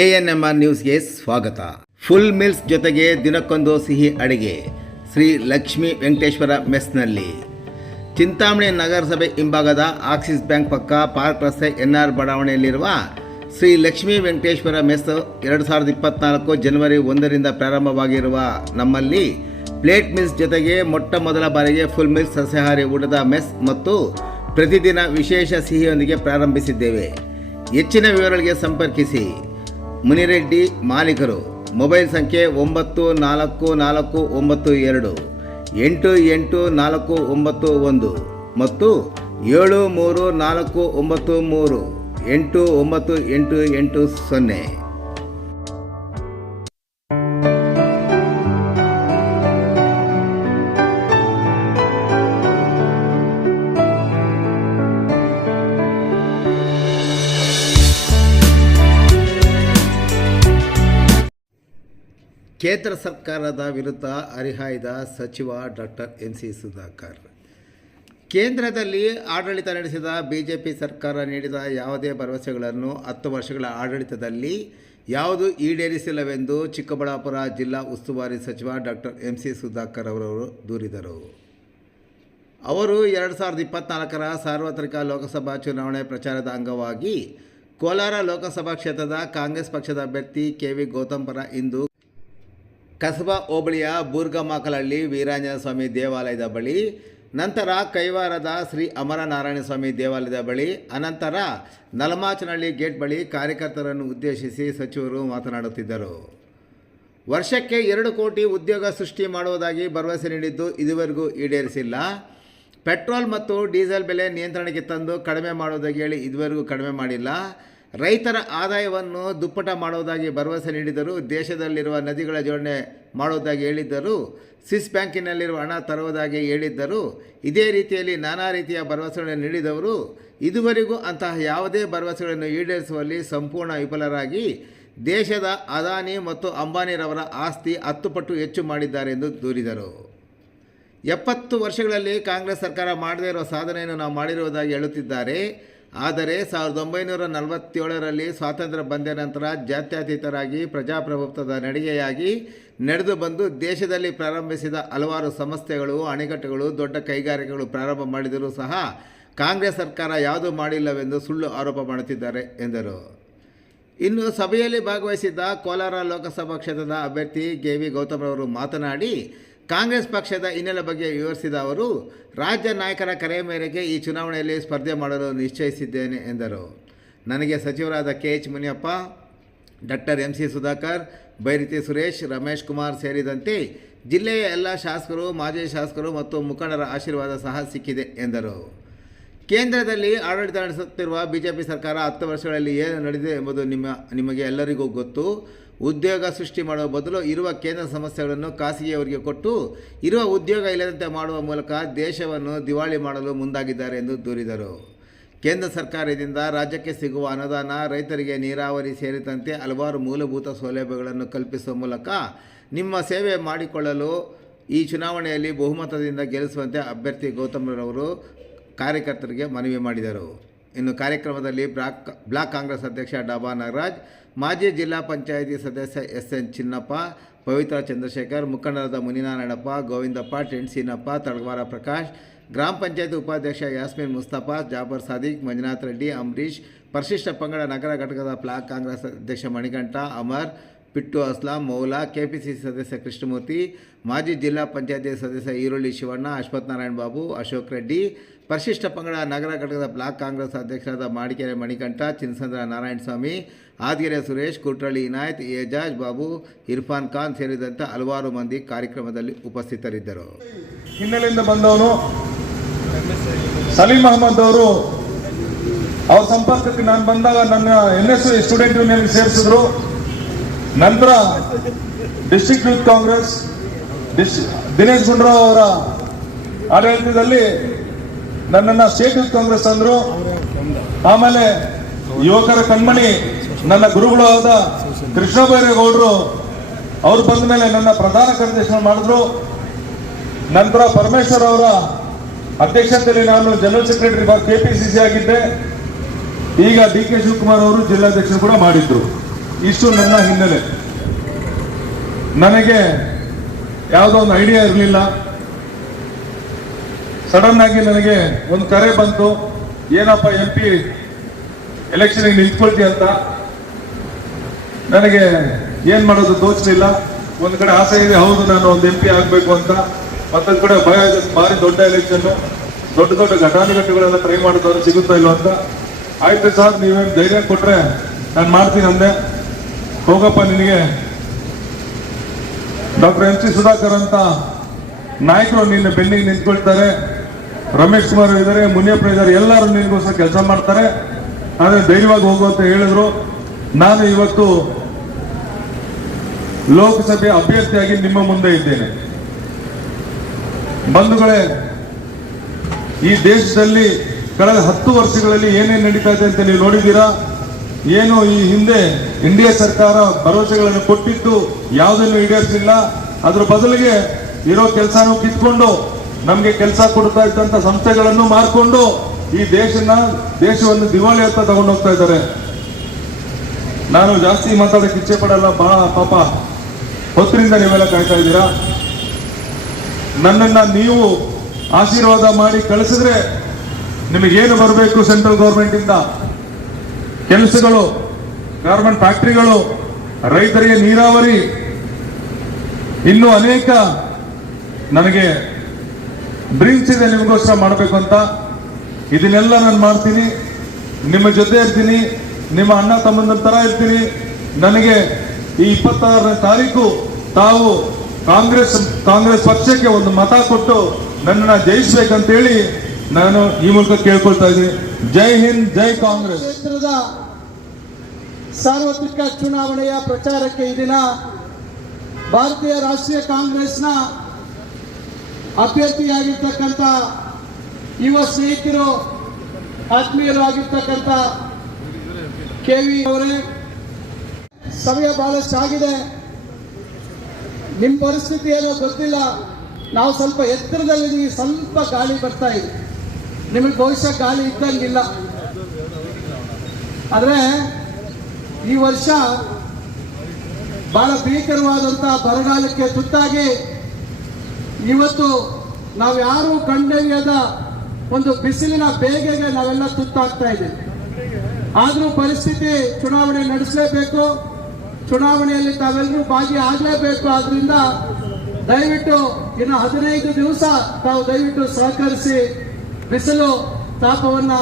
A N M R ನ್ಯೂಸ್ಗೆ ಸ್ವಾಗತ. Full meals ಜೊತೆಗೆ ದಿನಕ್ಕೊಂದು ಸಿಹಿ ಅಡಿಗೆ, ಶ್ರೀ ಲಕ್ಷ್ಮೀ ವೆಂಕಟೇಶ್ವರ ಮೆಸ್ನಲ್ಲಿ. ಚಿಂತಾಮಣಿ ನಗರಸಭೆ ಹಿಂಭಾಗದ ಆಕ್ಸಿಸ್ ಬ್ಯಾಂಕ್ ಪಕ್ಕ ಪಾರ್ಕ್ ರಸ್ತೆ ಎನ್ ಆರ್ ಬಡಾವಣೆಯಲ್ಲಿರುವ ಶ್ರೀ ಲಕ್ಷ್ಮೀ ವೆಂಕಟೇಶ್ವರ ಮೆಸ್ ಎರಡು ಸಾವಿರದ ಇಪ್ಪತ್ನಾಲ್ಕು ಜನವರಿ ಒಂದರಿಂದ ಪ್ರಾರಂಭವಾಗಿರುವ ನಮ್ಮಲ್ಲಿ ಪ್ಲೇಟ್ ಮಿಲ್ಸ್ ಜೊತೆಗೆ ಮೊಟ್ಟ ಮೊದಲ ಬಾರಿಗೆ ಫುಲ್ ಮಿಲ್ಸ್ ಸಸ್ಯಾಹಾರಿ ಊಟದ ಮೆಸ್ ಮತ್ತು ಪ್ರತಿದಿನ ವಿಶೇಷ ಸಿಹಿಯೊಂದಿಗೆ ಪ್ರಾರಂಭಿಸಿದ್ದೇವೆ. ಹೆಚ್ಚಿನ ವಿವರಗಳಿಗೆ ಸಂಪರ್ಕಿಸಿ. ಮುನಿರೆಡ್ಡಿ ಮಾಲೀಕರು. ಮೊಬೈಲ್ ಸಂಖ್ಯೆ ಒಂಬತ್ತು ನಾಲ್ಕು ನಾಲ್ಕು ಒಂಬತ್ತು ಎರಡು, ಎಂಟು ಎಂಟು ನಾಲ್ಕು ಒಂಬತ್ತು ಒಂದು ಮತ್ತು ಏಳು ಮೂರು ನಾಲ್ಕು ಒಂಬತ್ತು ಮೂರು, ಎಂಟು ಒಂಬತ್ತು ಎಂಟು ಎಂಟು ಸೊನ್ನೆ. ಕೇಂದ್ರ ಸರ್ಕಾರದ ವಿರುದ್ಧ ಹರಿಹಾಯ್ದ ಸಚಿವ ಡಾಕ್ಟರ್ ಎನ್ ಸಿ ಸುಧಾಕರ್. ಕೇಂದ್ರದಲ್ಲಿ ಆಡಳಿತ ನಡೆಸಿದ ಬಿಜೆಪಿ ಸರ್ಕಾರ ನೀಡಿದ ಯಾವುದೇ ಭರವಸೆಗಳನ್ನು ಹತ್ತು ವರ್ಷಗಳ ಆಡಳಿತದಲ್ಲಿ ಯಾವುದು ಈಡೇರಿಸಿಲ್ಲವೆಂದು ಚಿಕ್ಕಬಳ್ಳಾಪುರ ಜಿಲ್ಲಾ ಉಸ್ತುವಾರಿ ಸಚಿವ ಡಾಕ್ಟರ್ ಎಂ ಸಿ ಸುಧಾಕರ್ ಅವರವರು ದೂರಿದರು. ಅವರು ಎರಡು ಸಾವಿರದ ಇಪ್ಪತ್ನಾಲ್ಕರ ಸಾರ್ವತ್ರಿಕ ಲೋಕಸಭಾ ಚುನಾವಣೆ ಪ್ರಚಾರದ ಅಂಗವಾಗಿ ಕೋಲಾರ ಲೋಕಸಭಾ ಕ್ಷೇತ್ರದ ಕಾಂಗ್ರೆಸ್ ಪಕ್ಷದ ಅಭ್ಯರ್ಥಿ ಕೆ ವಿ ಗೌತಮ್ ಪರ ಇಂದು ಕಸಬಾ ಹೋಬಳಿಯ ಬೂರ್ಗಮಾಕಲಹಳ್ಳಿ ವೀರಾಂಜನ ಸ್ವಾಮಿ ದೇವಾಲಯದ ಬಳಿ, ನಂತರ ಕೈವಾರದ ಶ್ರೀ ಅಮರನಾರಾಯಣ ಸ್ವಾಮಿ ದೇವಾಲಯದ ಬಳಿ, ಅನಂತರ ನಲಮಾಚನಹಳ್ಳಿ ಗೇಟ್ ಬಳಿ ಕಾರ್ಯಕರ್ತರನ್ನು ಉದ್ದೇಶಿಸಿ ಸಚಿವರು ಮಾತನಾಡುತ್ತಿದ್ದರು. ವರ್ಷಕ್ಕೆ ಎರಡು ಕೋಟಿ ಉದ್ಯೋಗ ಸೃಷ್ಟಿ ಮಾಡುವುದಾಗಿ ಭರವಸೆ ನೀಡಿದ್ದು ಇದುವರೆಗೂ ಈಡೇರಿಸಿಲ್ಲ. ಪೆಟ್ರೋಲ್ ಮತ್ತು ಡೀಸೆಲ್ ಬೆಲೆ ನಿಯಂತ್ರಣಕ್ಕೆ ತಂದು ಕಡಿಮೆ ಮಾಡುವುದಾಗಿ ಹೇಳಿ ಇದುವರೆಗೂ ಕಡಿಮೆ ಮಾಡಿಲ್ಲ. ರೈತರ ಆದಾಯವನ್ನು ದುಪ್ಪಟ ಮಾಡುವುದಾಗಿ ಭರವಸೆ ನೀಡಿದರು ದೇಶದಲ್ಲಿರುವ ನದಿಗಳ ಜೋಡಣೆ ಮಾಡುವುದಾಗಿ ಹೇಳಿದ್ದರು ಸ್ವಿಸ್ ಬ್ಯಾಂಕಿನಲ್ಲಿರುವ ಹಣ ತರುವುದಾಗಿ ಹೇಳಿದ್ದರು, ಇದೇ ರೀತಿಯಲ್ಲಿ ನಾನಾ ರೀತಿಯ ಭರವಸೆಗಳನ್ನು ನೀಡಿದವರು, ಇದುವರೆಗೂ ಅಂತಹ ಯಾವುದೇ ಭರವಸೆಗಳನ್ನು ಈಡೇರಿಸುವಲ್ಲಿ ಸಂಪೂರ್ಣ ವಿಫಲರಾಗಿ ದೇಶದ ಅದಾನಿ ಮತ್ತು ಅಂಬಾನಿರವರ ಆಸ್ತಿ ಹತ್ತು ಪಟ್ಟು ಹೆಚ್ಚು ಮಾಡಿದ್ದಾರೆ ಎಂದು ದೂರಿದರು. ಎಪ್ಪತ್ತು ವರ್ಷಗಳಲ್ಲಿ ಕಾಂಗ್ರೆಸ್ ಸರ್ಕಾರ ಮಾಡದೇ ಇರುವ ಸಾಧನೆಯನ್ನು ನಾವು ಮಾಡಿರುವುದಾಗಿ ಹೇಳುತ್ತಿದ್ದಾರೆ. ಆದರೆ ಸಾವಿರದ ಒಂಬೈನೂರ ನಲವತ್ತೇಳರಲ್ಲಿ ಸ್ವಾತಂತ್ರ್ಯ ಬಂದ ನಂತರ ಜಾತ್ಯತೀತರಾಗಿ ಪ್ರಜಾಪ್ರಭುತ್ವದ ನಡಿಗೆಯಾಗಿ ನಡೆದು ಬಂದು ದೇಶದಲ್ಲಿ ಪ್ರಾರಂಭಿಸಿದ ಹಲವಾರು ಸಂಸ್ಥೆಗಳು ಅಣೆಕಟ್ಟುಗಳು, ದೊಡ್ಡ ಕೈಗಾರಿಕೆಗಳು ಪ್ರಾರಂಭ ಮಾಡಿದರೂ ಸಹ ಕಾಂಗ್ರೆಸ್ ಸರ್ಕಾರ ಯಾವುದೂ ಮಾಡಿಲ್ಲವೆಂದು ಸುಳ್ಳು ಆರೋಪ ಮಾಡುತ್ತಿದ್ದಾರೆ ಎಂದರು. ಇನ್ನು ಸಭೆಯಲ್ಲಿ ಭಾಗವಹಿಸಿದ್ದ ಕೋಲಾರ ಲೋಕಸಭಾ ಕ್ಷೇತ್ರದ ಅಭ್ಯರ್ಥಿ ಕೆ ವಿ ಗೌತಮ್ರವರು ಮಾತನಾಡಿ ಕಾಂಗ್ರೆಸ್ ಪಕ್ಷದ ಹಿನ್ನೆಲೆ ಬಗ್ಗೆ ವಿವರಿಸಿದ ಅವರು, ರಾಜ್ಯ ನಾಯಕರ ಕರೆ ಮೇರೆಗೆ ಈ ಚುನಾವಣೆಯಲ್ಲಿ ಸ್ಪರ್ಧೆ ಮಾಡಲು ನಿಶ್ಚಯಿಸಿದ್ದೇನೆ ಎಂದರು. ನನಗೆ ಸಚಿವರಾದ K H Muniyappa, doctor M C Sudhakar, Byrathi Suresh, Ramesh Kumar ಸೇರಿದಂತೆ ಜಿಲ್ಲೆಯ ಎಲ್ಲ ಶಾಸಕರು, ಮಾಜಿ ಶಾಸಕರು ಮತ್ತು ಮುಖಂಡರ ಆಶೀರ್ವಾದ ಸಹ ಸಿಕ್ಕಿದೆ ಎಂದರು. ಕೇಂದ್ರದಲ್ಲಿ ಆಡಳಿತ ನಡೆಸುತ್ತಿರುವ ಬಿಜೆಪಿ ಸರ್ಕಾರ ಹತ್ತು ವರ್ಷಗಳಲ್ಲಿ ಏನು ನಡೆದಿದೆ ಎಂಬುದು ನಿಮ್ಮ, ನಿಮಗೆ ಎಲ್ಲರಿಗೂ ಗೊತ್ತು. ಉದ್ಯೋಗ ಸೃಷ್ಟಿ ಮಾಡುವ ಬದಲು ಇರುವ ಕೇಂದ್ರ ಸಮಸ್ಯೆಗಳನ್ನು ಖಾಸಗಿಯವರಿಗೆ ಕೊಟ್ಟು, ಇರುವ ಉದ್ಯೋಗ ಇಲ್ಲದಂತೆ ಮಾಡುವ ಮೂಲಕ ದೇಶವನ್ನು ದಿವಾಳಿ ಮಾಡಲು ಮುಂದಾಗಿದ್ದಾರೆ ಎಂದು ದೂರಿದರು. ಕೇಂದ್ರ ಸರ್ಕಾರದಿಂದ ರಾಜ್ಯಕ್ಕೆ ಸಿಗುವ ಅನುದಾನ, ರೈತರಿಗೆ ನೀರಾವರಿ ಸೇರಿದಂತೆ ಹಲವಾರು ಮೂಲಭೂತ ಸೌಲಭ್ಯಗಳನ್ನು ಕಲ್ಪಿಸುವ ಮೂಲಕ ನಿಮ್ಮ ಸೇವೆ ಮಾಡಿಕೊಳ್ಳಲು ಈ ಚುನಾವಣೆಯಲ್ಲಿ ಬಹುಮತದಿಂದ ಗೆಲ್ಲಿಸುವಂತೆ ಅಭ್ಯರ್ಥಿ ಗೌತಮರವರು ಕಾರ್ಯಕರ್ತರಿಗೆ ಮನವಿ ಮಾಡಿದರು. ಇನ್ನು ಕಾರ್ಯಕ್ರಮದಲ್ಲಿ ಬ್ಲಾಕ್ ಬ್ಲಾಕ್ ಕಾಂಗ್ರೆಸ್ ಅಧ್ಯಕ್ಷ ಡಾಬಾ ನಾಗರಾಜ್ ಮಾಜಿ ಜಿಲ್ಲಾ ಪಂಚಾಯಿತಿ ಸದಸ್ಯ ಎಸ್ ಎನ್ ಚಿನ್ನಪ್ಪ ಪವಿತ್ರ ಚಂದ್ರಶೇಖರ್ ಮುಖಂಡರಾದ ಮುನಿನಾರಾಯಣಪ್ಪ ಗೋವಿಂದಪ್ಪ ಟೆಂಟ್ಸೀನಪ್ಪ ತಳವಾರ ಪ್ರಕಾಶ್ ಗ್ರಾಮ ಪಂಚಾಯತಿ ಉಪಾಧ್ಯಕ್ಷ ಯಾಸ್ಮಿನ್ ಮುಸ್ತಫಾ ಜಾಬರ್ ಸಾದಿಕ್ ಮಂಜುನಾಥ್ ರೆಡ್ಡಿ ಅಂಬರೀಶ್ ಪರಿಶಿಷ್ಟ ಪಂಗಡ ನಗರ ಘಟಕದ ಬ್ಲಾಕ್ ಕಾಂಗ್ರೆಸ್ ಅಧ್ಯಕ್ಷ ಮಣಿಕಂಠ ಅಮರ್ ಪಿಟ್ಟು ಅಸ್ಲಾಂ ಮೌಲಾ ಕೆಪಿಸಿಸಿ ಸದಸ್ಯ ಕೃಷ್ಣಮೂರ್ತಿ ಮಾಜಿ ಜಿಲ್ಲಾ ಪಂಚಾಯತಿ ಸದಸ್ಯ ಈರುಳ್ಳಿ ಶಿವಣ್ಣ ಅಶ್ವಥ್ ನಾರಾಯಣ ಬಾಬು ಅಶೋಕ್ ರೆಡ್ಡಿ ಪರಿಶಿಷ್ಟ ಪಂಗಡ ನಗರ ಘಟಕದ ಬ್ಲಾಕ್ ಕಾಂಗ್ರೆಸ್ ಅಧ್ಯಕ್ಷರಾದ ಮಾಡಿಕೆರೆ ಮಣಿಕಂಠ, ಚಿನ್ನಸಂದ್ರ ನಾರಾಯಣಸ್ವಾಮಿ ಆದ್ಗೆರೆ ಸುರೇಶ್ ಕುಟ್ರಳ್ಳಿ ಇನಾಯತ್, ಏಜಾಜ್ ಬಾಬು, ಇರ್ಫಾನ್ ಖಾನ್ ಸೇರಿದಂತೆ ಹಲವಾರು ಮಂದಿ ಕಾರ್ಯಕ್ರಮದಲ್ಲಿ ಉಪಸ್ಥಿತರಿದ್ದರು. ಹಿನ್ನೆಲೆಯಿಂದ ಬಂದವನು ಸಲೀಂ ಅಹಮದ್ ಅವರು. ಅವರ ಸಂಪರ್ಕಕ್ಕೆ ನಾನು ಬಂದಾಗ ನನ್ನ ಎನ್ ಎಸ್ ಸ್ಟೂಡೆಂಟ್ ಯೂನಿಯನ್ ಸೇರಿಸಿದ್ರು. ನಂತರ ಡಿಸ್ಟ್ರಿಕ್ಟ್ ಯೂತ್ ಕಾಂಗ್ರೆಸ್ ದಿನೇಶ್ ಗುಂಡ್ರಾವ್ ಅವರ ಆಡಳಿತದಲ್ಲಿ ನನ್ನನ್ನ ಸ್ಟೇಟ್ ಕಾಂಗ್ರೆಸ್ ಅಂದ್ರು. ಆಮೇಲೆ ಯುವಕರ ಕಣ್ಮಣಿ, ನನ್ನ ಗುರುಗಳು ಆದ ಕೃಷ್ಣ ಬೈರೇಗೌಡರು, ಅವ್ರು ಬಂದ ಮೇಲೆ ನನ್ನ ಪ್ರಧಾನ ಕಾರ್ಯದರ್ಶನ ಮಾಡಿದ್ರು. ನಂತರ ಪರಮೇಶ್ವರ್ ಅವರ ಅಧ್ಯಕ್ಷತೆಯಲ್ಲಿ ನಾನು ಜನರಲ್ ಸೆಕ್ರೆಟರಿ ಕೆಪಿಸಿಸಿ ಆಗಿದ್ದೆ. ಈಗ ಡಿ ಕೆ ಶಿವಕುಮಾರ್ ಅವರು ಜಿಲ್ಲಾಧ್ಯಕ್ಷರು ಕೂಡ ಮಾಡಿದ್ರು. ಇಷ್ಟು ನನ್ನ ಹಿನ್ನೆಲೆ. ನನಗೆ ಯಾವುದೋ ಒಂದು ಐಡಿಯಾ ಇರಲಿಲ್ಲ. ಸಡನ್ ಆಗಿ ನನಗೆ ಒಂದು ಕರೆ ಬಂತು, ಏನಪ್ಪ ಎಂ ಪಿ ಎಲೆಕ್ಷನ್ಗೆ ನಿಂತ್ಕೊಳ್ತೀಯ ಅಂತ. ನನಗೆ ಏನ್ ಮಾಡೋದು ತೋಚಲಿಲ್ಲ ಒಂದ್ ಕಡೆ ಆಸೆ ಇದೆ, ಹೌದು ನಾನು ಒಂದು ಎಂ ಆಗ್ಬೇಕು ಅಂತ. ಮತ್ತೊಂದ್ ಕಡೆ ಭಯ ಇದೆ, ಭಾರಿ ದೊಡ್ಡ ಎಲೆಕ್ಷನ್ ದೊಡ್ಡ ದೊಡ್ಡ ಘಟಾನುಘಟಿಗಳೆಲ್ಲ ಟ್ರೈ ಮಾಡಿದವರು ಸಿಗುತ್ತಾ ಇಲ್ಲ ಅಂತ. ಆಯ್ತು ಸರ್, ನೀವೇನ್ ಧೈರ್ಯ ಕೊಟ್ರೆ ನಾನು ಮಾಡ್ತೀನಿ ಅಂದೆ. ಹೋಗಪ್ಪ ನಿನಗೆ. ಡಾಕ್ಟರ್ ಎಂ ಸಿ ಸುಧಾಕರ್ ಅಂತ ನಾಯಕರು ನಿನ್ನ ಬೆನ್ನಿಗೆ ನಿಂತ್ಕೊಳ್ತಾರೆ. ರಮೇಶ್ ಕುಮಾರ್ ಇದ್ದಾರೆ, ಮುನಿಯಪ್ಪ ಇದ್ದಾರೆ, ಎಲ್ಲರೂ ನಿನಗೋಸ್ಕರ ಕೆಲಸ ಮಾಡ್ತಾರೆ. ಆದರೆ ಧೈರ್ಯವಾಗಿ ಹೋಗು ಅಂತ ಹೇಳಿದ್ರು. ನಾನು ಇವತ್ತು ಲೋಕಸಭೆ ಅಭ್ಯರ್ಥಿಯಾಗಿ ನಿಮ್ಮ ಮುಂದೆ ಇದ್ದೇನೆ. ಬಂಧುಗಳೇ, ಈ ದೇಶದಲ್ಲಿ ಕಳೆದ ಹತ್ತು ವರ್ಷಗಳಲ್ಲಿ ಏನೇನು ನಡೀತಾ ಇದೆ ಅಂತ ನೀವು ನೋಡಿದ್ದೀರಾ? ಏನು ಈ ಹಿಂದೆ ಇಂಡಿಯಾ ಸರ್ಕಾರ ಭರವಸೆಗಳನ್ನು ಕೊಟ್ಟಿದ್ದು ಯಾವುದನ್ನು ಈಡೇರಿಸಲಿಲ್ಲ ಅದರ ಬದಲಿಗೆ ಇರೋ ಕೆಲಸನೂ ಕಿತ್ಕೊಂಡು ನಮಗೆ ಕೆಲಸ ಕೊಡ್ತಾ ಇದ್ದಂತ ಸಂಸ್ಥೆಗಳನ್ನು ಮಾರ್ಕೊಂಡು ಈ ದೇಶನ, ದೇಶವನ್ನು ದಿವಾಳಿ ಅಂತ ತಗೊಂಡು ಹೋಗ್ತಾ ಇದ್ದಾರೆ. ನಾನು ಜಾಸ್ತಿ ಮಾತಾಡಕ್ಕೆ ಇಚ್ಛೆ ಪಡಲ್ಲ, ಬಹಳ ಪಾಪ. ಹೊತ್ತರಿಂದ ನೀವೆಲ್ಲ ಕಾಯ್ತಾ ಇದ್ದೀರಾ? ನನ್ನನ್ನ ನೀವು ಆಶೀರ್ವಾದ ಮಾಡಿ ಕಳಿಸಿದ್ರೆ ನಿಮಗೇನು ಬರಬೇಕು ಸೆಂಟ್ರಲ್ ಗೌರ್ಮೆಂಟ್ ಇಂದ ಕೆಲಸಗಳು, ಗಾರ್ಮೆಂಟ್ ಫ್ಯಾಕ್ಟರಿಗಳು, ರೈತರಿಗೆ ನೀರಾವರಿ. ಇನ್ನೂ ಅನೇಕ ನನಗೆ ಡ್ರೀಮ್ಸ್ ಇದೆ ನಿಮಗೋಸ್ಕರ ಮಾಡಬೇಕು ಅಂತ. ಇದನ್ನೆಲ್ಲ ನಾನು ಮಾಡ್ತೀನಿ. ನಿಮ್ಮ ಜೊತೆ ಇರ್ತೀನಿ. ನಿಮ್ಮ ಅಣ್ಣ ತಮ್ಮನ ತರ ಇರ್ತೀನಿ. ನನಗೆ ಈ ಇಪ್ಪತ್ತಾರನೇ ತಾರೀಕು ತಾವು ಕಾಂಗ್ರೆಸ್ ಕಾಂಗ್ರೆಸ್ ಪಕ್ಷಕ್ಕೆ ಒಂದು ಮತ ಕೊಟ್ಟು ನನ್ನನ್ನ ಜಯಿಸ್ಬೇಕಂತೇಳಿ ನಾನು ಈ ಮೂಲಕ ಕೇಳ್ಕೊಳ್ತಾ ಇದ್ದೀನಿ. ಜೈ ಹಿಂದ್, ಜೈ ಕಾಂಗ್ರೆಸ್. ಕ್ಷೇತ್ರದ ಸಾರ್ವತ್ರಿಕ ಚುನಾವಣೆಯ ಪ್ರಚಾರಕ್ಕೆ ಈ ದಿನ ಭಾರತೀಯ ರಾಷ್ಟ್ರೀಯ ಕಾಂಗ್ರೆಸ್ನ ಅಭ್ಯರ್ಥಿಯಾಗಿರ್ತಕ್ಕಂಥ ಯುವ ಸ್ನೇಹಿತರು, ಆತ್ಮೀಯರು ಆಗಿರ್ತಕ್ಕಂಥ ಕೆ ವಿ ಅವರೇ, ಸಮಯ ಬಹಳಷ್ಟು ಆಗಿದೆ. ನಿಮ್ಮ ಪರಿಸ್ಥಿತಿ ಏನೋ ಗೊತ್ತಿಲ್ಲ. ನಾವು ಸ್ವಲ್ಪ ಎತ್ತರದಲ್ಲಿ ಸ್ವಲ್ಪ ಗಾಳಿ ಬರ್ತಾ ಇದೆ. ನಿಮಗೆ ಬಹುಶಃ ಗಾಳಿ ಇದ್ದಂಗಿಲ್ಲ. ಆದರೆ ಈ ವರ್ಷ ಬಹಳ ಭೀಕರವಾದಂಥ ಬರಗಾಲಕ್ಕೆ ತುತ್ತಾಗಿ ಇವತ್ತು ನಾವು ಯಾರು ಕಂಡರಿಯದ ಒಂದು ಬಿಸಿಲಿನ ಬೇಗೆಗೆ ನಾವೆಲ್ಲ ತುತ್ತಾಗ್ತಾ ಇದ್ದೀವಿ. ಆದರೂ ಪರಿಸ್ಥಿತಿ ಚುನಾವಣೆ ನಡೆಸಲೇಬೇಕು. ಚುನಾವಣೆಯಲ್ಲಿ ತಾವೆಲ್ಲರೂ ಭಾಗಿಯಾಗಲೇಬೇಕು. ಆದ್ರಿಂದ ದಯವಿಟ್ಟು ಇನ್ನು ಹದಿನೈದು ದಿವಸ ತಾವು ದಯವಿಟ್ಟು ಸಹಕರಿಸಿ ಬಿಸಿಲು ತಾಪವನ್ನ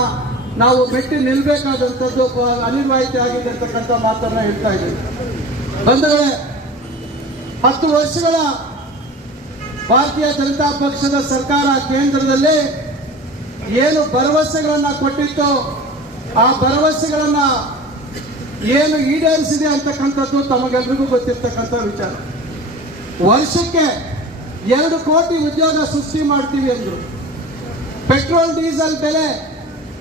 ನಾವು ಮೆಟ್ಟಿ ನಿಲ್ಬೇಕಾದಂಥದ್ದು ಅನಿವಾರ್ಯತೆ ಆಗಿದೆ ಅಂತಕ್ಕಂಥ ಮಾತನ್ನ ಹೇಳ್ತಾ ಇದ್ದೀವಿ ಬಂದರೆ ಹತ್ತು ವರ್ಷಗಳ ಭಾರತೀಯ ಜನತಾ ಪಕ್ಷದ ಸರ್ಕಾರ ಕೇಂದ್ರದಲ್ಲಿ ಏನು ಭರವಸೆಗಳನ್ನ ಕೊಟ್ಟಿತ್ತು ಆ ಭರವಸೆಗಳನ್ನ ಏನು ಈಡೇರಿಸಿದೆ ಅಂತಕ್ಕಂಥದ್ದು ತಮಗೆಲ್ರಿಗೂ ಗೊತ್ತಿರ್ತಕ್ಕಂಥ ವಿಚಾರ. ವರ್ಷಕ್ಕೆ ಎರಡು ಕೋಟಿ ಉದ್ಯೋಗ ಸೃಷ್ಟಿ ಮಾಡ್ತೀವಿ ಅಂದ್ರು. ಪೆಟ್ರೋಲ್, ಡೀಸೆಲ್ ಬೆಲೆ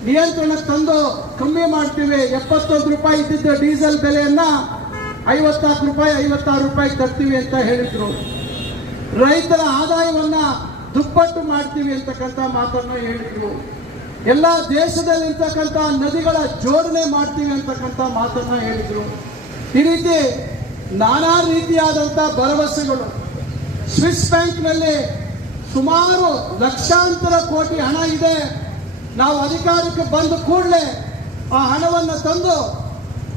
ನಿಯಂತ್ರಣಕ್ಕೆ ತಂದು ಕಮ್ಮಿ ಮಾಡ್ತೀವಿ. ಎಪ್ಪತ್ತೊಂದು ರೂಪಾಯಿ ಇದ್ದಿದ್ದ ಡೀಸೆಲ್ ಬೆಲೆಯನ್ನ ಐವತ್ತಾರು ರೂಪಾಯಿ ಐವತ್ತಾರು ರೂಪಾಯಿ ತರ್ತೀವಿ ಅಂತ ಹೇಳಿದ್ರು. ರೈತರ ಆದಾಯವನ್ನ ದುಪ್ಪಟ್ಟು ಮಾಡ್ತೀವಿ ಅಂತಕ್ಕಂಥ ಮಾತನ್ನು ಹೇಳಿದ್ರು. ಎಲ್ಲ ದೇಶದಲ್ಲಿರ್ತಕ್ಕಂಥ ನದಿಗಳ ಜೋಡಣೆ ಮಾಡ್ತೀವಿ ಅಂತಕ್ಕಂಥ ಮಾತನ್ನ ಹೇಳಿದ್ರು. ಈ ರೀತಿ ನಾನಾ ರೀತಿಯಾದಂಥ ಭರವಸೆಗಳು ಸ್ವಿಸ್ ಬ್ಯಾಂಕ್ನಲ್ಲಿ ಸುಮಾರು ಲಕ್ಷಾಂತರ ಕೋಟಿ ಹಣ ಇದೆ. ನಾವು ಅಧಿಕಾರಕ್ಕೆ ಬಂದ ಕೂಡಲೇ ಆ ಹಣವನ್ನು ತಂದು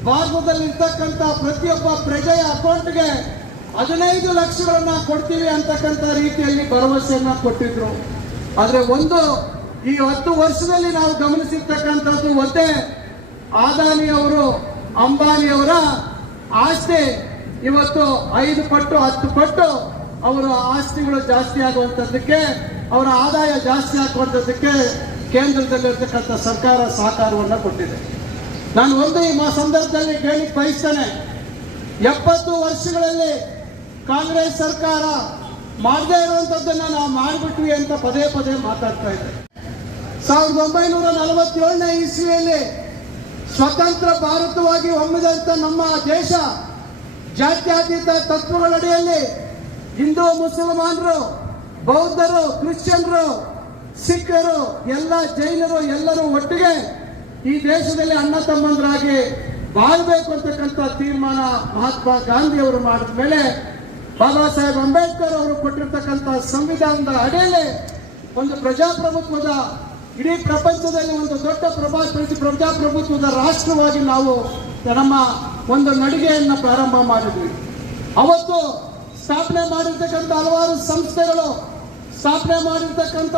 ಭಾರತದಲ್ಲಿರ್ತಕ್ಕಂಥ ಪ್ರತಿಯೊಬ್ಬ ಪ್ರಜೆಯ ಅಕೌಂಟ್ಗೆ ಹದಿನೈದು ಲಕ್ಷಗಳನ್ನ ಕೊಡ್ತೀವಿ ಅಂತಕ್ಕಂಥ ರೀತಿಯಲ್ಲಿ ಭರವಸೆಯನ್ನ ಕೊಟ್ಟಿದ್ರು. ಆದ್ರೆ ಒಂದು ಈ ಹತ್ತು ವರ್ಷದಲ್ಲಿ ನಾವು ಗಮನಿಸಿರ್ತಕ್ಕಂಥದ್ದು ಅವರು ಅಂಬಾನಿ ಅವರ ಆಸ್ತಿ. ಇವತ್ತು ಐದು ಪಟ್ಟು, ಹತ್ತು ಪಟ್ಟು ಅವರ ಆಸ್ತಿಗಳು ಜಾಸ್ತಿ ಆಗುವಂಥದ್ದಕ್ಕೆ, ಅವರ ಆದಾಯ ಜಾಸ್ತಿ ಆಗುವಂಥದ್ದಕ್ಕೆ ಕೇಂದ್ರದಲ್ಲಿರ್ತಕ್ಕಂಥ ಸರ್ಕಾರ ಸಹಕಾರವನ್ನು ಕೊಟ್ಟಿದೆ. ನಾನು ಒಂದು ಈ ಸಂದರ್ಭದಲ್ಲಿ ಕೇಳಿ ಬಯಸ್ತೇನೆ. ಎಪ್ಪತ್ತು ವರ್ಷಗಳಲ್ಲಿ ಕಾಂಗ್ರೆಸ್ ಸರ್ಕಾರ ಮಾಡದೇ ಇರುವಂಥದ್ದನ್ನ ನಾವು ಮಾಡಿಬಿಟ್ವಿ ಅಂತ ಪದೇ ಪದೇ ಮಾತಾಡ್ತಾ ಇದ್ದೆ. ಸಾವಿರದ ಒಂಬೈನೂರ ನಲವತ್ತೇಳನೇ ಇಸ್ವಿಯಲ್ಲಿ ಸ್ವತಂತ್ರ ಭಾರತವಾಗಿ ಹೊಮ್ಮಿದಂತ ನಮ್ಮ ದೇಶ ಜಾತ್ಯತೀತ ತತ್ವಗಳಡಿಯಲ್ಲಿ ಹಿಂದೂ ಮುಸಲ್ಮಾನರು, ಬೌದ್ಧರು, ಕ್ರಿಶ್ಚಿಯನ್ರು ಸಿಖ್ಖರು ಎಲ್ಲ ಜೈನರು ಎಲ್ಲರೂ ಒಟ್ಟಿಗೆ ಈ ದೇಶದಲ್ಲಿ ಅಣ್ಣ ತಮ್ಮಂದರಾಗಿ ಬಾಳ್ಬೇಕು ಅಂತಕ್ಕಂಥ ತೀರ್ಮಾನ ಮಹಾತ್ಮ ಗಾಂಧಿ ಅವರು ಮಾಡಿದ ಮೇಲೆ ಬಾಬಾ ಸಾಹೇಬ್ ಅಂಬೇಡ್ಕರ್ ಅವರು ಕೊಟ್ಟಿರ್ತಕ್ಕಂಥ ಸಂವಿಧಾನದ ಅಡಿಯಲ್ಲಿ ಒಂದು ಪ್ರಜಾಪ್ರಭುತ್ವದ ಇಡೀ ಪ್ರಪಂಚದಲ್ಲಿ ಒಂದು ದೊಡ್ಡ ಪ್ರಭಾ ಪ್ರಜಾಪ್ರಭುತ್ವದ ರಾಷ್ಟ್ರವಾಗಿ ನಾವು ನಮ್ಮ ಒಂದು ನಡಿಗೆಯನ್ನು ಪ್ರಾರಂಭ ಮಾಡಿದ್ವಿ. ಅವತ್ತು ಸ್ಥಾಪನೆ ಮಾಡಿರ್ತಕ್ಕಂಥ ಹಲವಾರು ಸಂಸ್ಥೆಗಳು, ಸ್ಥಾಪನೆ ಮಾಡಿರ್ತಕ್ಕಂಥ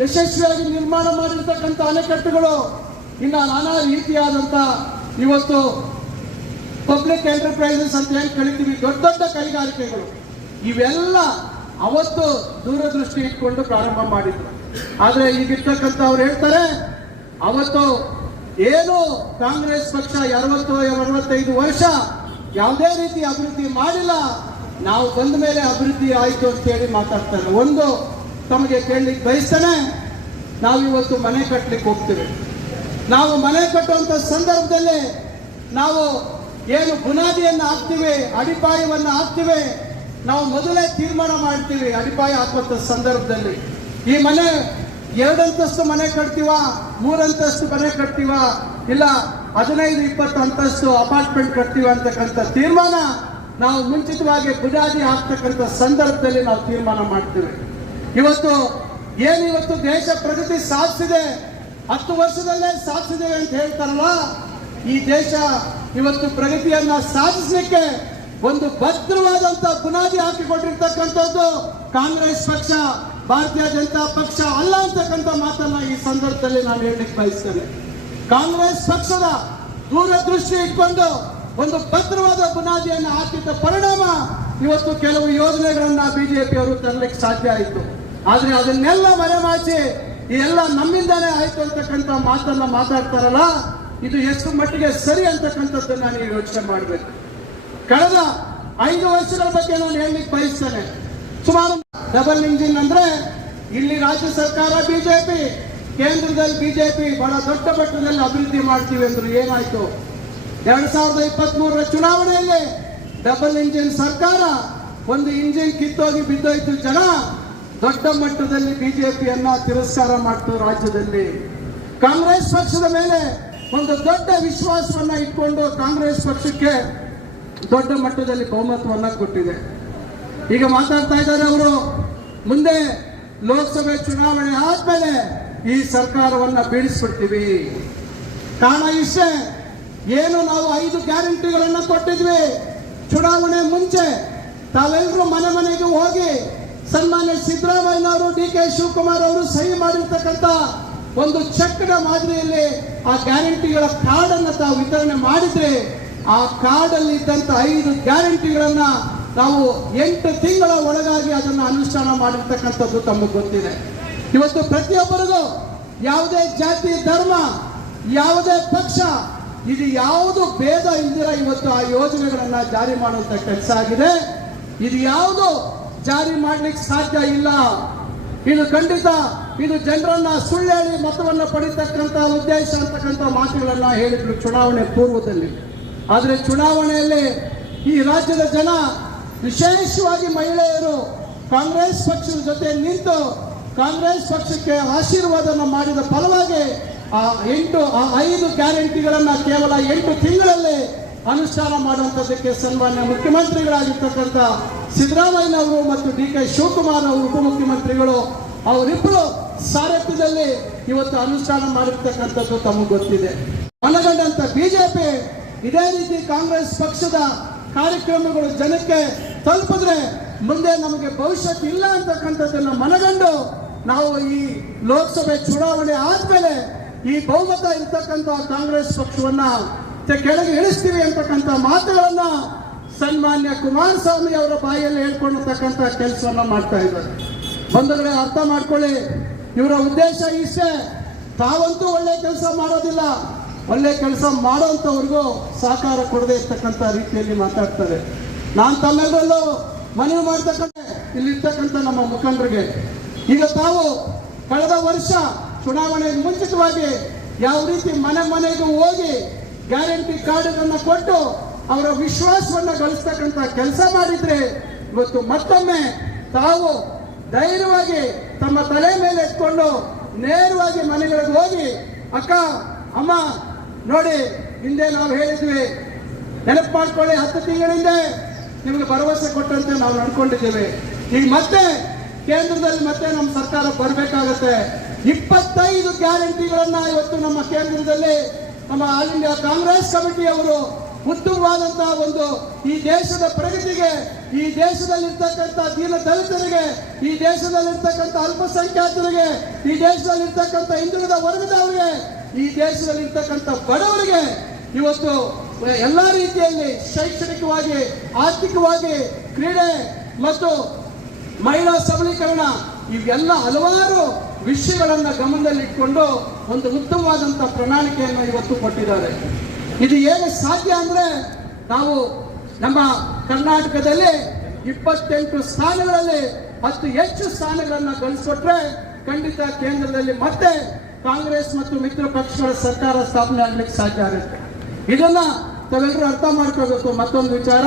ಯಶಸ್ವಿಯಾಗಿ ನಿರ್ಮಾಣ ಮಾಡಿರ್ತಕ್ಕಂಥ ಅಣೆಕಟ್ಟುಗಳು, ಇನ್ನ ನಾನಾ ರೀತಿಯಾದಂಥ ಇವತ್ತು ಪಬ್ಲಿಕ್ ಎಂಟರ್ಪ್ರೈಸಸ್ ಅಂತ ಹೇಳಿ ಕಳಿತೀವಿ. ದೊಡ್ಡ ದೊಡ್ಡ ಕೈಗಾರಿಕೆಗಳು. ಇವೆಲ್ಲ ಅವತ್ತು ದೂರದೃಷ್ಟಿ ಇಟ್ಕೊಂಡು ಪ್ರಾರಂಭ ಮಾಡಿದ್ರು. ಆದ್ರೆ ಈಗಿರ್ತಕ್ಕಂಥ ಅವ್ರು ಹೇಳ್ತಾರೆ, ಅವತ್ತು ಏನು ಕಾಂಗ್ರೆಸ್ ಪಕ್ಷ ಅರವತ್ತು, ಅರವತ್ತೈದು ವರ್ಷ ಯಾವುದೇ ರೀತಿ ಅಭಿವೃದ್ಧಿ ಮಾಡಿಲ್ಲ, ನಾವು ಬಂದ ಮೇಲೆ ಅಭಿವೃದ್ಧಿ ಆಯಿತು ಅಂತ ಹೇಳಿ ಮಾತಾಡ್ತಾರೆ. ಒಂದು ತಮಗೆ ಕೇಳಲಿಕ್ಕೆ ನಾವು ನಾವಿವತ್ತು ಮನೆ ಕಟ್ಟಲಿಕ್ಕೆ ಹೋಗ್ತೇವೆ. ನಾವು ಮನೆ ಕಟ್ಟುವಂತ ಸಂದರ್ಭದಲ್ಲಿ ನಾವು ಏನು ಬುನಾದಿಯನ್ನು ಹಾಕ್ತೀವಿ, ಅಡಿಪಾಯವನ್ನು ಹಾಕ್ತೀವಿ, ನಾವು ಮೊದಲೇ ತೀರ್ಮಾನ ಮಾಡ್ತೀವಿ ಅಡಿಪಾಯ ಹಾಕುವಂತ ಸಂದರ್ಭದಲ್ಲಿ. ಈ ಮನೆ ಎರಡಂತಸ್ತು ಮನೆ ಕಟ್ತೀವ, ಮೂರಂತಸ್ತು ಮನೆ ಕಟ್ತೀವ, ಇಲ್ಲ ಹದಿನೈದು, ಇಪ್ಪತ್ತು ಅಂತಸ್ತು ಅಪಾರ್ಟ್ಮೆಂಟ್ ಕಟ್ತೀವ ಅಂತಕ್ಕಂಥ ತೀರ್ಮಾನ ನಾವು ಮುಂಚಿತವಾಗಿ ಬುನಾದಿ ಹಾಕ್ತಕ್ಕಂಥ ಸಂದರ್ಭದಲ್ಲಿ ನಾವು ತೀರ್ಮಾನ ಮಾಡ್ತೀವಿ. ಇವತ್ತು ಏನು ಇವತ್ತು ದೇಶ ಪ್ರಗತಿ ಸಾಧಿಸಿದೆ, ಹತ್ತು ವರ್ಷದಲ್ಲೇ ಸಾಧಿಸಿದೆ ಅಂತ ಹೇಳ್ತಾರಲ್ಲ ಈ ದೇಶ ಇವತ್ತು ಪ್ರಗತಿಯನ್ನ ಸಾಧಿಸಲಿಕ್ಕೆ ಒಂದು ಭದ್ರವಾದಂತ ಬುನಾದಿ ಹಾಕಿಕೊಂಡಿರ್ತಕ್ಕಂಥದ್ದು ಕಾಂಗ್ರೆಸ್ ಪಕ್ಷ, ಭಾರತೀಯ ಜನತಾ ಪಕ್ಷ ಅಲ್ಲ ಅಂತಕ್ಕಂಥ ಮಾತನ್ನ ಈ ಸಂದರ್ಭದಲ್ಲಿ ನಾನು ಹೇಳಲಿಕ್ಕೆ ಬಯಸ್ತೇನೆ. ಕಾಂಗ್ರೆಸ್ ಪಕ್ಷದ ದೂರದೃಷ್ಟಿ ಇಟ್ಕೊಂಡು ಒಂದು ಭದ್ರವಾದ ಬುನಾದಿಯನ್ನು ಹಾಕಿದ್ದ ಪರಿಣಾಮ ಇವತ್ತು ಕೆಲವು ಯೋಜನೆಗಳನ್ನ ಬಿಜೆಪಿ ಅವರು ತರಲಿಕ್ಕೆ ಸಾಧ್ಯ ಆಯಿತು. ಆದ್ರೆ ಅದನ್ನೆಲ್ಲ ಮರೆಮಾಚಿ ಈ ಎಲ್ಲ ನಮ್ಮಿಂದಾನೇ ಆಯ್ತು ಅಂತಕ್ಕಂಥ ಮಾತನ್ನ ಮಾತಾಡ್ತಾರಲ್ಲ ಇದು ಎಷ್ಟು ಮಟ್ಟಿಗೆ ಸರಿ ಅಂತಕ್ಕಂಥದ್ದನ್ನ ನಾನು ಯೋಚನೆ ಮಾಡಬೇಕು. ಕಳೆದ ಐದು ವರ್ಷಗಳ ಬಗ್ಗೆ ನಾನು ಹೇಳಲಿಕ್ಕೆ ಬಯಸ್ತೇನೆ. ಸುಮಾರು ಡಬಲ್ ಇಂಜಿನ್ ಅಂದ್ರೆ ಇಲ್ಲಿ ರಾಜ್ಯ ಸರ್ಕಾರ ಬಿಜೆಪಿ, ಕೇಂದ್ರದಲ್ಲಿ ಬಿಜೆಪಿ ಬಹಳ ದೊಡ್ಡ ಮಟ್ಟದಲ್ಲಿ ಅಭಿವೃದ್ಧಿ ಮಾಡ್ತೀವಿ ಅಂದ್ರು ಏನಾಯ್ತು? ಎರಡ್ ಸಾವಿರದ ಇಪ್ಪತ್ತ್ ಮೂರರ ಚುನಾವಣೆಯಲ್ಲಿ ಡಬಲ್ ಇಂಜಿನ್ ಸರ್ಕಾರ ಒಂದು ಇಂಜಿನ್ ಕಿತ್ತೋಗಿ ಬಿದ್ದೋಯ್ತು ಜನ ದೊಡ್ಡ ಮಟ್ಟದಲ್ಲಿ ಬಿಜೆಪಿಯನ್ನ ತಿರಸ್ಕಾರ ಮಾಡ್ತು ರಾಜ್ಯದಲ್ಲಿ. ಕಾಂಗ್ರೆಸ್ ಪಕ್ಷದ ಮೇಲೆ ಒಂದು ದೊಡ್ಡ ವಿಶ್ವಾಸವನ್ನ ಇಟ್ಕೊಂಡು ಕಾಂಗ್ರೆಸ್ ಪಕ್ಷಕ್ಕೆ ದೊಡ್ಡ ಮಟ್ಟದಲ್ಲಿ ಬಹುಮತವನ್ನ ಕೊಟ್ಟಿದೆ. ಈಗ ಮಾತಾಡ್ತಾ ಇದ್ದಾರೆ ಅವರು, ಮುಂದೆ ಲೋಕಸಭೆ ಚುನಾವಣೆ ಆದ್ಮೇಲೆ ಈ ಸರ್ಕಾರವನ್ನ ಬೀಳಿಸ್ಬಿಡ್ತೀವಿ. ಕಾರಣ ಇಷ್ಟೇ, ಏನು ನಾವು ಐದು ಗ್ಯಾರಂಟಿಗಳನ್ನ ಕೊಟ್ಟಿದ್ವಿ. ಚುನಾವಣೆ ಮುಂಚೆ ತಾವೆಲ್ಲರೂ ಮನೆ ಮನೆಗೆ ಹೋಗಿ ಸನ್ಮಾನ್ಯ ಸಿದ್ದರಾಮಯ್ಯನವರು, ಡಿ ಕೆ ಶಿವಕುಮಾರ್ ಅವರು ಸಹಿ ಮಾಡಿರ್ತಕ್ಕಂಥ ಒಂದು ಚಕ್ರ ಮಾದರಿಯಲ್ಲಿ ಆ ಗ್ಯಾರಂಟಿಗಳ ಕಾರ್ಡ್ ಅನ್ನ ತಾವು ವಿತರಣೆ ಮಾಡಿದ್ರೆ ಆ ಕಾರ್ಡ್ ಅಲ್ಲಿ ಇದ್ದಂತ ಐದು ಗ್ಯಾರಂಟಿಗಳನ್ನ ನಾವು ಎಂಟು ತಿಂಗಳ ಒಳಗಾಗಿ ಅದನ್ನು ಅನುಷ್ಠಾನ ಮಾಡಿರ್ತಕ್ಕಂಥದ್ದು ತಮಗೆ ಗೊತ್ತಿದೆ. ಇವತ್ತು ಪ್ರತಿಯೊಬ್ಬರಿಗೂ ಯಾವುದೇ ಜಾತಿ, ಧರ್ಮ, ಯಾವುದೇ ಪಕ್ಷ, ಇದು ಯಾವುದು ಭೇದ ಇಲ್ದಿರ ಇವತ್ತು ಆ ಯೋಜನೆಗಳನ್ನ ಜಾರಿ ಮಾಡುವಂತ ಕೆಲಸ ಆಗಿದೆ. ಇದು ಯಾವುದು ಜಾರಿ ಮಾಡ್ಲಿಕ್ಕೆ ಸಾಧ್ಯ ಇಲ್ಲ. ಇದು ಖಂಡಿತ ಇದು ಜನರನ್ನ ಸುಳ್ಳು ಹೇಳಿ ಮತವನ್ನ ಪಡಿತಕ್ಕಂತ ಉದ್ದೇಶ ಅಂತಕ್ಕಂಥ ಮಾತುಗಳನ್ನ ಹೇಳಿದ್ರು ಚುನಾವಣೆ ಪೂರ್ವದಲ್ಲಿ. ಆದರೆ ಚುನಾವಣೆಯಲ್ಲಿ ಈ ರಾಜ್ಯದ ಜನ, ವಿಶೇಷವಾಗಿ ಮಹಿಳೆಯರು, ಕಾಂಗ್ರೆಸ್ ಪಕ್ಷದ ಜೊತೆ ನಿಂತು ಕಾಂಗ್ರೆಸ್ ಪಕ್ಷಕ್ಕೆ ಆಶೀರ್ವಾದನ ಮಾಡಿದ ಫಲವಾಗಿ ಆ ಎಂಟು, ಆ ಐದು ಗ್ಯಾರಂಟಿಗಳನ್ನು ಕೇವಲ ಎಂಟು ತಿಂಗಳಲ್ಲಿ ಅನುಷ್ಠಾನ ಮಾಡುವಂಥದ್ದಕ್ಕೆ ಸನ್ಮಾನ್ಯ ಮುಖ್ಯಮಂತ್ರಿಗಳಾಗಿರ್ತಕ್ಕಂಥ ಸಿದ್ದರಾಮಯ್ಯನವರು ಮತ್ತು ಡಿ ಕೆ ಶಿವಕುಮಾರ್ ಅವರು ಉಪಮುಖ್ಯಮಂತ್ರಿಗಳು ಅವರಿಬ್ಬರು ಸಾರಥ್ಯದಲ್ಲಿ ಇವತ್ತು ಅನುಷ್ಠಾನ ಮಾಡಿರ್ತಕ್ಕಂಥದ್ದು ತಮಗೆ ಗೊತ್ತಿದೆ. ಮನಗಂಡಂತ ಬಿಜೆಪಿ, ಇದೇ ರೀತಿ ಕಾಂಗ್ರೆಸ್ ಪಕ್ಷದ ಕಾರ್ಯಕ್ರಮಗಳು ಜನಕ್ಕೆ ತಲುಪಿದ್ರೆ ಮುಂದೆ ನಮಗೆ ಭವಿಷ್ಯತ್ ಇಲ್ಲ ಅಂತಕ್ಕಂಥದ್ದನ್ನು ಮನಗಂಡು ನಾವು ಈ ಲೋಕಸಭೆ ಚುನಾವಣೆ ಆದ್ಮೇಲೆ ಈ ಬಹುಮತ ಇರ್ತಕ್ಕಂಥ ಕಾಂಗ್ರೆಸ್ ಪಕ್ಷವನ್ನ ಕೆಳಗೆ ಇಳಿಸ್ತೀವಿ ಅಂತಕ್ಕಂಥ ಮಾತುಗಳನ್ನ ಸನ್ಮಾನ್ಯ ಕುಮಾರಸ್ವಾಮಿ ಅವರ ಬಾಯಲ್ಲಿ ಹೇಳ್ಕೊಂಡಿರ್ತಕ್ಕಂಥ ಕೆಲಸವನ್ನ ಮಾಡ್ತಾ ಇದ್ದಾರೆ. ಬಂಧುಗಳೇ ಅರ್ಥ ಮಾಡ್ಕೊಳ್ಳಿ. ಇವರ ಉದ್ದೇಶ ಇಷ್ಟೇ. ತಾವಂತೂ ಒಳ್ಳೆ ಕೆಲಸ ಮಾಡೋದಿಲ್ಲ. ಒಳ್ಳೆ ಕೆಲಸ ಮಾಡೋಂಥವ್ರಿಗೂ ಸಹಕಾರ ಕೊಡದೆ ಇರ್ತಕ್ಕಂಥ ರೀತಿಯಲ್ಲಿ ಮಾತಾಡ್ತಾರೆ. ನಾನು ತಮ್ಮೆಲ್ಲರಲ್ಲೂ ಮನವಿ ಮಾಡ್ತಕ್ಕಂತೆ. ಇಲ್ಲಿರ್ತಕ್ಕಂಥ ನಮ್ಮ ಮುಖಂಡರಿಗೆ. ಈಗ ತಾವು ಕಳೆದ ವರ್ಷ ಚುನಾವಣೆ ಮುಂಚಿತವಾಗಿ ಯಾವ ರೀತಿ ಮನೆ ಮನೆಗೂ ಹೋಗಿ ಗ್ಯಾರಂಟಿ ಕಾರ್ಡ್ಗಳನ್ನ ಕೊಟ್ಟು ಅವರ ವಿಶ್ವಾಸವನ್ನು ಗಳಿಸ್ತಕ್ಕಂಥ ಕೆಲಸ ಮಾಡಿದ್ರೆ ಇವತ್ತು ಮತ್ತೊಮ್ಮೆ ತಾವು ಧೈರ್ಯವಾಗಿ ತಮ್ಮ ತಲೆ ಮೇಲೆ ಎತ್ಕೊಂಡು ನೇರವಾಗಿ ಮನೆಗಳಿಗೆ ಹೋಗಿ, ಅಕ್ಕ, ಅಮ್ಮ, ನೋಡಿ, ಹಿಂದೆ ನಾವು ಹೇಳಿದ್ವಿ. ನೆನಪು ಮಾಡ್ಕೊಳ್ಳಿ, ಹತ್ತು ತಿಂಗಳಿಂದ ನಿಮಗೆ ಭರವಸೆ ಕೊಟ್ಟಂತೆ ನಾವು ನಡ್ಕೊಂಡಿದ್ದೇವೆ. ಈಗ ಮತ್ತೆ ಕೇಂದ್ರದಲ್ಲಿ ಮತ್ತೆ ನಮ್ಮ ಸರ್ಕಾರ ಬರಬೇಕಾಗತ್ತೆ. ಇಪ್ಪತ್ತೈದು ಗ್ಯಾರಂಟಿಗಳನ್ನ ಇವತ್ತು ನಮ್ಮ ಕೇಂದ್ರದಲ್ಲಿ ನಮ್ಮ ಆಲ್ ಇಂಡಿಯಾ ಕಾಂಗ್ರೆಸ್ ಕಮಿಟಿಯವರು ಉತ್ತಮವಾದಂತಹ ಒಂದು ಈ ದೇಶದ ಪ್ರಗತಿಗೆ, ಈ ದೇಶದಲ್ಲಿರ್ತಕ್ಕಂಥ ದೀನ ದಲಿತರಿಗೆ, ಈ ದೇಶದಲ್ಲಿರ್ತಕ್ಕಂಥ ಅಲ್ಪಸಂಖ್ಯಾತರಿಗೆ, ಈ ದೇಶದಲ್ಲಿರ್ತಕ್ಕಂಥ ಹಿಂದುಳಿದ ವರ್ಗದವರಿಗೆ, ಈ ದೇಶದಲ್ಲಿರ್ತಕ್ಕಂಥ ಬಡವರಿಗೆ ಇವತ್ತು ಎಲ್ಲ ರೀತಿಯಲ್ಲಿ ಶೈಕ್ಷಣಿಕವಾಗಿ, ಆರ್ಥಿಕವಾಗಿ ಕ್ರೀಡೆ ಮತ್ತು ಮಹಿಳಾ ಸಬಲೀಕರಣ ಇವೆಲ್ಲ ಹಲವಾರು ವಿಷಯಗಳನ್ನು ಗಮನದಲ್ಲಿಟ್ಕೊಂಡು ಒಂದು ಉತ್ತಮವಾದಂಥ ಪ್ರಣಾಳಿಕೆಯನ್ನು ಇವತ್ತು ಕೊಟ್ಟಿದ್ದಾರೆ. ಇದು ಹೇಗೆ ಸಾಧ್ಯ ಅಂದ್ರೆ ನಾವು ನಮ್ಮ ಕರ್ನಾಟಕದಲ್ಲಿ ಇಪ್ಪತ್ತೆಂಟು ಸ್ಥಾನಗಳಲ್ಲಿ ಹತ್ತು ಹೆಚ್ಚು ಸ್ಥಾನಗಳನ್ನ ಗಳಿಸ್ಕೊಟ್ರೆ ಖಂಡಿತ ಕೇಂದ್ರದಲ್ಲಿ ಮತ್ತೆ ಕಾಂಗ್ರೆಸ್ ಮತ್ತು ಮಿತ್ರ ಪಕ್ಷಗಳ ಸರ್ಕಾರ ಸ್ಥಾಪನೆ ಆಗ್ಲಿಕ್ಕೆ ಸಾಧ್ಯ ಆಗುತ್ತೆ. ಇದನ್ನ ತಾವೆಲ್ಲರೂ ಅರ್ಥ ಮಾಡ್ಕೋಬೇಕು. ಮತ್ತೊಂದು ವಿಚಾರ